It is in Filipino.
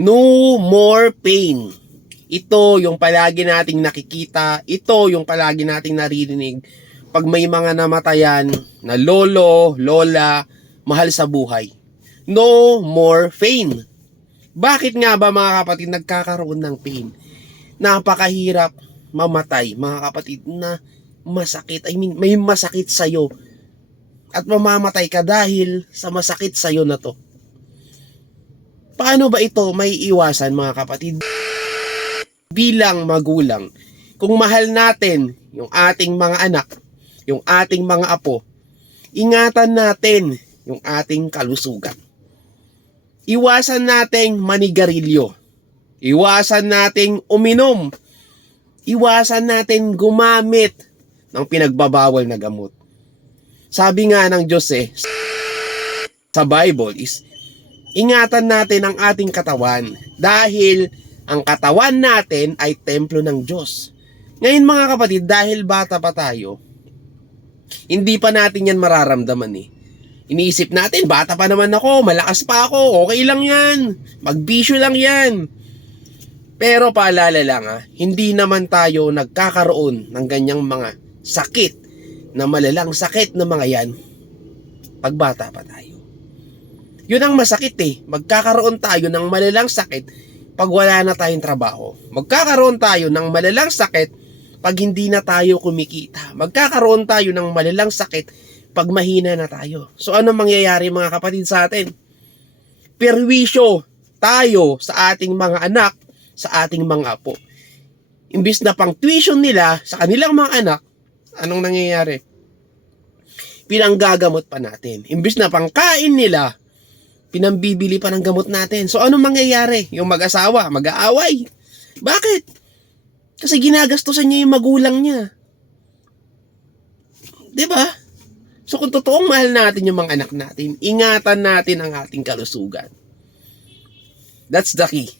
No more pain. Ito yung palagi nating nakikita, ito yung palagi nating naririnig pag may mga namatayan na lolo, lola, mahal sa buhay. No more pain. Bakit nga ba mga kapatid nagkakaroon ng pain? Napakahirap mamatay mga kapatid na masakit. I mean, may masakit sa'yo at mamamatay ka dahil sa masakit sa'yo na to. Paano ba ito may iwasan mga kapatid? Bilang magulang, kung mahal natin yung ating mga anak, yung ating mga apo, ingatan natin yung ating kalusugan. Iwasan nating manigarilyo. Iwasan nating uminom. Iwasan natin gumamit ng pinagbabawal na gamot. Sabi nga ng Diyos sa Bible is, ingatan natin ang ating katawan dahil ang katawan natin ay templo ng Diyos. Ngayon mga kapatid, dahil bata pa tayo, hindi pa natin yan mararamdaman Iniisip natin, bata pa naman ako, malakas pa ako, okay lang yan, magbisyo lang yan. Pero paalala lang hindi naman tayo nagkakaroon ng ganyang mga sakit, na malalang sakit na mga yan, pag bata pa tayo. Yun ang masakit magkakaroon tayo ng malalang sakit pag wala na tayong trabaho. Magkakaroon tayo ng malalang sakit pag hindi na tayo kumikita. Magkakaroon tayo ng malalang sakit pag mahina na tayo. So ano mangyayari mga kapatid sa atin? Perwisyo tayo sa ating mga anak, sa ating mga apo. Imbis na pang tuition nila sa kanilang mga anak, anong nangyayari? Pinanggagamot pa natin. Imbis na pang kain nila, pinambibili pa ng gamot natin. So anong mangyayari? Yung mag-asawa, mag-aaway. Bakit? Kasi ginagastusan niya yung magulang niya. 'Di ba? So kung totoong mahal natin yung mga anak natin, ingatan natin ang ating kalusugan. That's the key.